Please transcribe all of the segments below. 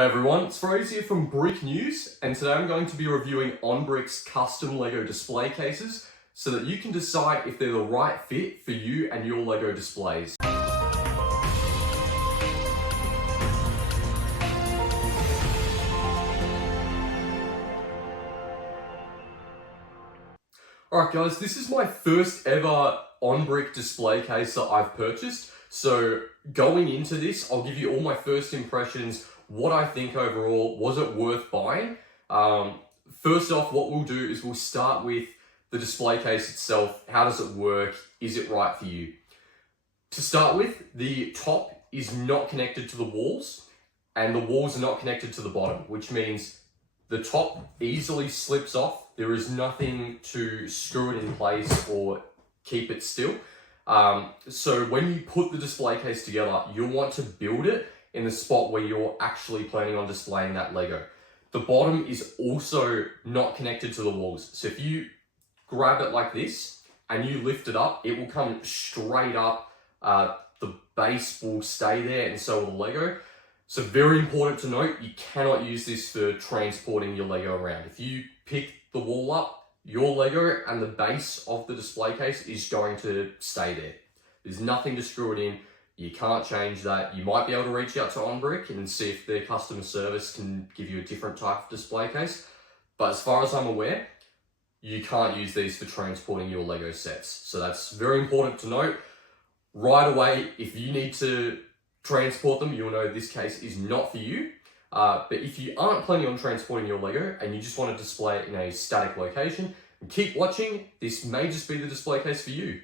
Hey everyone, it's Rose here from Brick News, and today I'm going to be reviewing OnBrick's custom LEGO display cases so that you can decide if they're the right fit for you and your LEGO displays. Alright guys, this is my first ever OnBrick display case that I've purchased. So going into this, I'll give you all my first impressions, what I think overall, was it worth buying? First off, what we'll do is we'll start with the display case itself. How does it work? Is it right for you? To start with, the top is not connected to the walls and the walls are not connected to the bottom, which means the top easily slips off. There is nothing to screw it in place or keep it still. So when you put the display case together, you'll want to build it in the spot where you're actually planning on displaying that LEGO. The bottom is also not connected to the walls. So if you grab it like this and you lift it up, it will come straight up. The base will stay there and so will the LEGO. So very important to note, you cannot use this for transporting your LEGO around. If you pick the wall up, your LEGO and the base of the display case is going to stay there. There's nothing to screw it in. You can't change that. You might be able to reach out to OnBrick and see if their customer service can give you a different type of display case. But as far as I'm aware, you can't use these for transporting your LEGO sets. So that's very important to note. Right away, if you need to transport them, you'll know this case is not for you. But if you aren't planning on transporting your LEGO and you just want to display it in a static location, keep watching. This may just be the display case for you.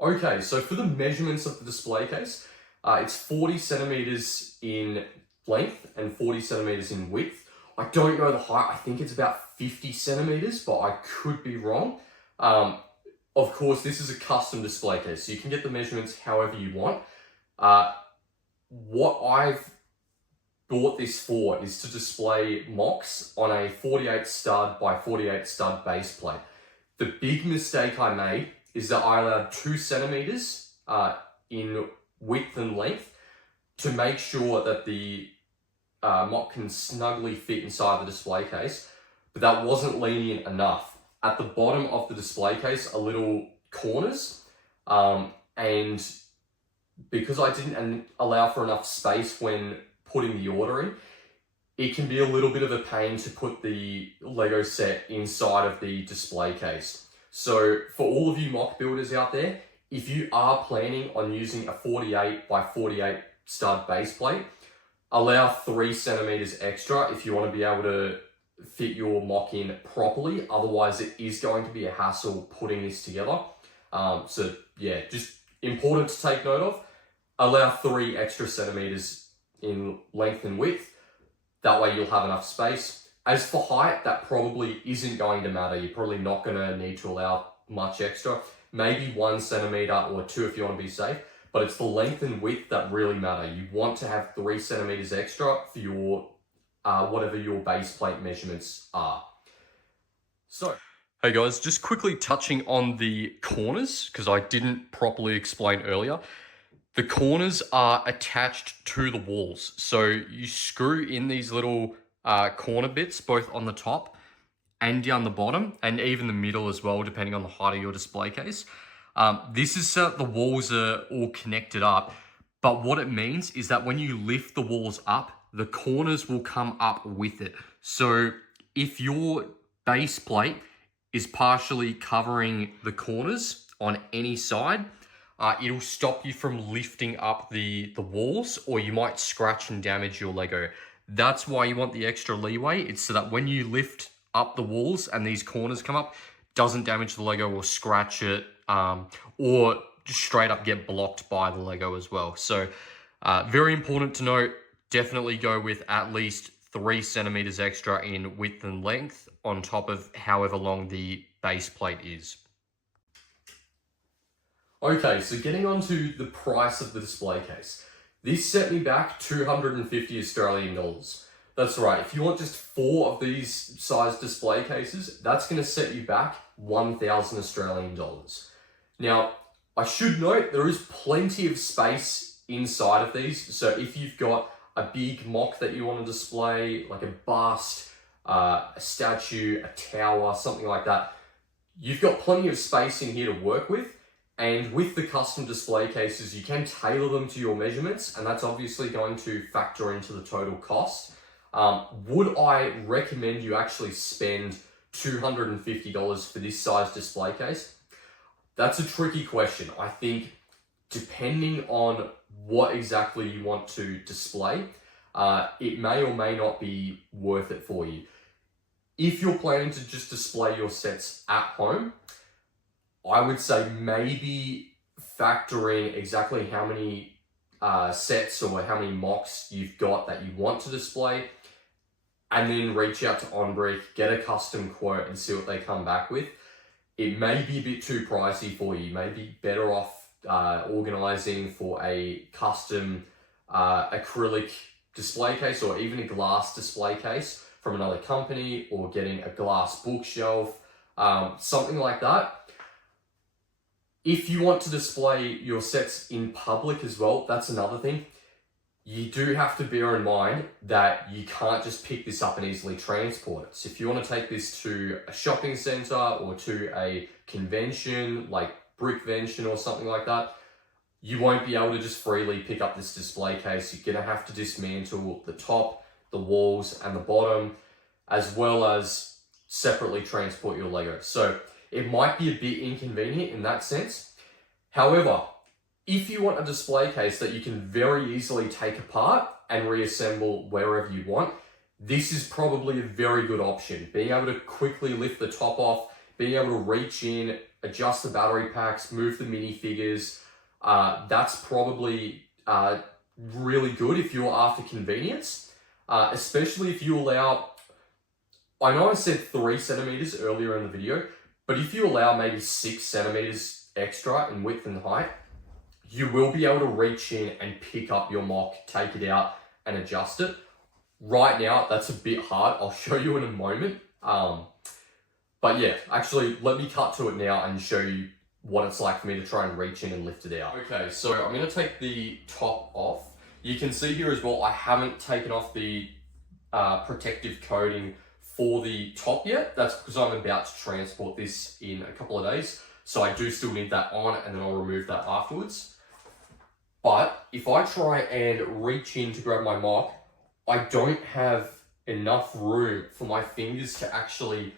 Okay, so for the measurements of the display case, it's 40 centimeters in length and 40 centimeters in width. I don't know the height. I think it's about 50 centimeters, but I could be wrong. Of course, this is a custom display case, so you can get the measurements however you want. What I've bought this for is to display mocks on a 48 stud by 48 stud base plate. The big mistake I made is that I allowed 2 centimeters in width and length to make sure that the mock can snugly fit inside the display case, but that wasn't lenient enough. At the bottom of the display case are little corners, and because I didn't allow for enough space when putting the order in, it can be a little bit of a pain to put the LEGO set inside of the display case. So for all of you mock builders out there, if you are planning on using a 48 by 48 stud base plate, allow 3 centimeters extra if you want to be able to fit your mock in properly. Otherwise, it is going to be a hassle putting this together. So yeah, just important to take note of. Allow 3 extra centimeters in length and width. That way you'll have enough space. As for height, that probably isn't going to matter. You're probably not going to need to allow much extra. Maybe 1 centimeter or 2 if you want to be safe, but it's the length and width that really matter. You want to have 3 centimeters extra for your whatever your base plate measurements are. So, hey guys, just quickly touching on the corners, because I didn't properly explain earlier. The corners are attached to the walls. So you screw in these little corner bits, both on the top and down the bottom, and even the middle as well, depending on the height of your display case. This is so that the walls are all connected up. But what it means is that when you lift the walls up, the corners will come up with it. So if your base plate is partially covering the corners on any side, it'll stop you from lifting up the walls, or you might scratch and damage your LEGO. That's why you want the extra leeway. It's so that when you lift up the walls and these corners come up, doesn't damage the LEGO or scratch it, or just straight up get blocked by the LEGO as well. So very important to note, definitely go with at least 3 centimeters extra in width and length on top of however long the base plate is. Okay, so getting on to the price of the display case. This set me back 250 Australian dollars. That's right, if you want just 4 of these size display cases, that's going to set you back 1,000 Australian dollars. Now, I should note there is plenty of space inside of these. So if you've got a big mock that you want to display, like a bust, a statue, a tower, something like that, you've got plenty of space in here to work with. And with the custom display cases, you can tailor them to your measurements, and that's obviously going to factor into the total cost. Would I recommend you actually spend $250 for this size display case? That's a tricky question. I think depending on what exactly you want to display, it may or may not be worth it for you. If you're planning to just display your sets at home, I would say maybe factoring exactly how many sets or how many mocks you've got that you want to display, and then reach out to OnBrick, get a custom quote and see what they come back with. It may be a bit too pricey for you. You may be better off organizing for a custom acrylic display case, or even a glass display case from another company, or getting a glass bookshelf, something like that. If you want to display your sets in public as well, that's another thing. You do have to bear in mind that you can't just pick this up and easily transport it. So if you want to take this to a shopping center or to a convention like Brickvention or something like that, you won't be able to just freely pick up this display case. You're going to have to dismantle the top, the walls, and the bottom, as well as separately transport your Lego. So it might be a bit inconvenient in that sense. However, if you want a display case that you can very easily take apart and reassemble wherever you want, this is probably a very good option. Being able to quickly lift the top off, being able to reach in, adjust the battery packs, move the minifigures, that's probably really good if you're after convenience, especially if you allow, I know I said 3 centimeters earlier in the video, but if you allow maybe 6 centimeters extra in width and height, you will be able to reach in and pick up your mock, take it out and adjust it. Right now, that's a bit hard. I'll show you in a moment. But yeah, actually, let me cut to it now and show you what it's like for me to try and reach in and lift it out. Okay, so I'm gonna take the top off. You can see here as well, I haven't taken off the protective coating for the top yet. That's because I'm about to transport this in a couple of days. So I do still need that on, and then I'll remove that afterwards. But if I try and reach in to grab my mock, I don't have enough room for my fingers to actually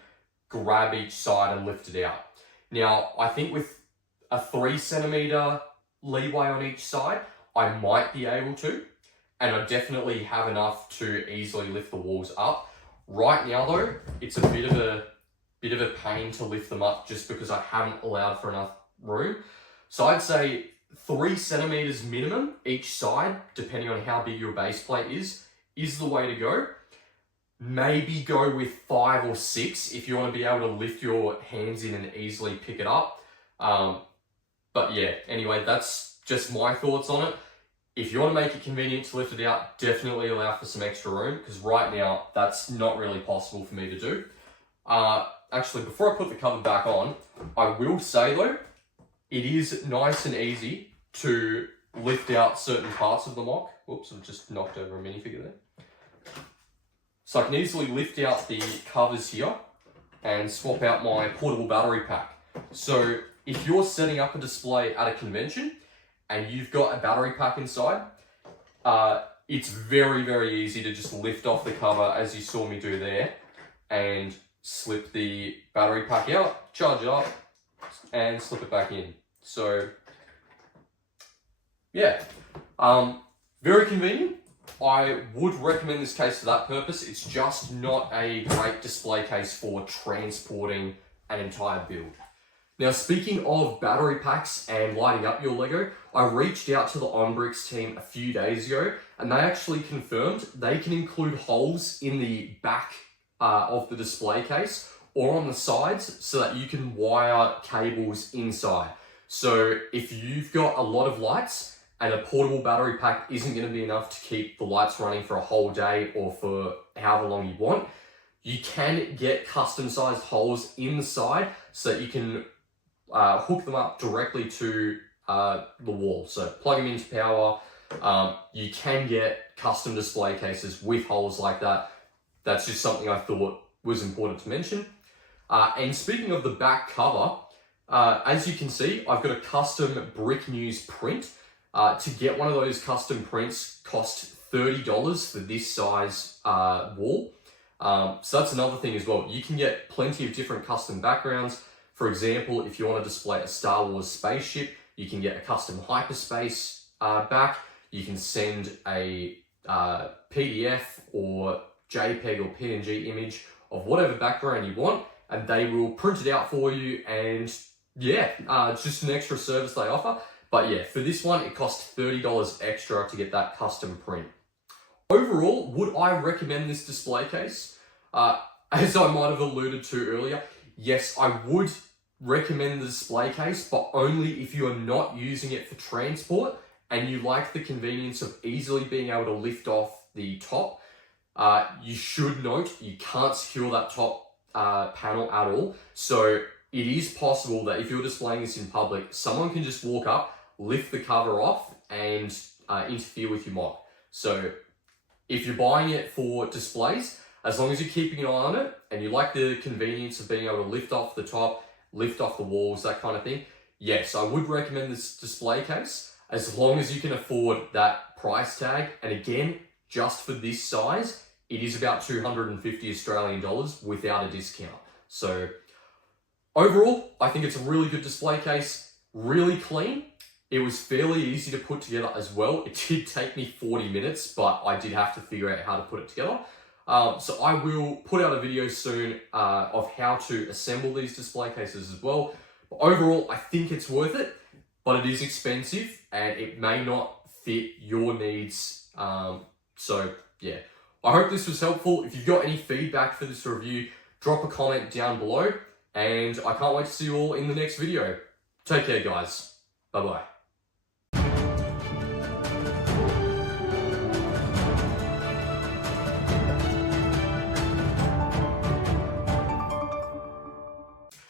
grab each side and lift it out. Now, I think with a 3 centimeter leeway on each side, I might be able to, and I definitely have enough to easily lift the walls up. Right now though, it's a bit of a pain to lift them up just because I haven't allowed for enough room. So I'd say 3 centimeters minimum each side, depending on how big your base plate is the way to go. Maybe go with 5 or 6 if you want to be able to lift your hands in and easily pick it up. But yeah, anyway, that's just my thoughts on it. If you want to make it convenient to lift it out, definitely allow for some extra room, because right now that's not really possible for me to do. Actually, before I put the cover back on, I will say though, it is nice and easy to lift out certain parts of the mock. Whoops, I've just knocked over a minifigure there. So I can easily lift out the covers here and swap out my portable battery pack. So if you're setting up a display at a convention and you've got a battery pack inside, it's very, very easy to just lift off the cover as you saw me do there and slip the battery pack out, charge it up, and slip it back in. So yeah, very convenient. I would recommend this case for that purpose. It's just not a great display case for transporting an entire build. Now, speaking of battery packs and lighting up your Lego, I reached out to the OnBrick's team a few days ago, and they actually confirmed they can include holes in the back of the display case or on the sides so that you can wire cables inside. So if you've got a lot of lights and a portable battery pack isn't going to be enough to keep the lights running for a whole day or for however long you want, you can get custom sized holes inside so that you can hook them up directly to the wall. So plug them into power, You can get custom display cases with holes like that. That's just something I thought was important to mention. And speaking of the back cover, as you can see, I've got a custom Brick News print. To get one of those custom prints cost $30 for this size wall. So that's another thing as well. You can get plenty of different custom backgrounds. For example, if you want to display a Star Wars spaceship, you can get a custom hyperspace back. You can send a PDF or JPEG or PNG image of whatever background you want, and they will print it out for you. And yeah, it's just an extra service they offer. But yeah, for this one, it costs $30 extra to get that custom print. Overall, would I recommend this display case? As I might have alluded to earlier, yes, I would recommend the display case, but only if you are not using it for transport and you like the convenience of easily being able to lift off the top. You should note you can't secure that top panel at all. So it is possible that if you're displaying this in public, someone can just walk up, lift the cover off, and interfere with your mock. So if you're buying it for displays, as long as you're keeping an eye on it and you like the convenience of being able to lift off the top, lift off the walls, that kind of thing, yes, I would recommend this display case as long as you can afford that price tag. And again, just for this size, it is about 250 Australian dollars without a discount. So overall, I think it's a really good display case, really clean. It was fairly easy to put together as well. It did take me 40 minutes, but I did have to figure out how to put it together. So I will put out a video soon of how to assemble these display cases as well. But overall, I think it's worth it, but it is expensive and it may not fit your needs. So yeah, I hope this was helpful. If you've got any feedback for this review, drop a comment down below, and I can't wait to see you all in the next video. Take care, guys. Bye-bye.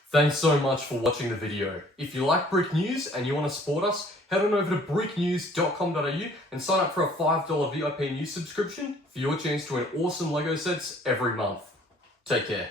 Thanks so much for watching the video. If you like Brick News and you want to support us, head on over to bricknews.com.au and sign up for a $5 VIP news subscription for your chance to win awesome LEGO sets every month. Take care.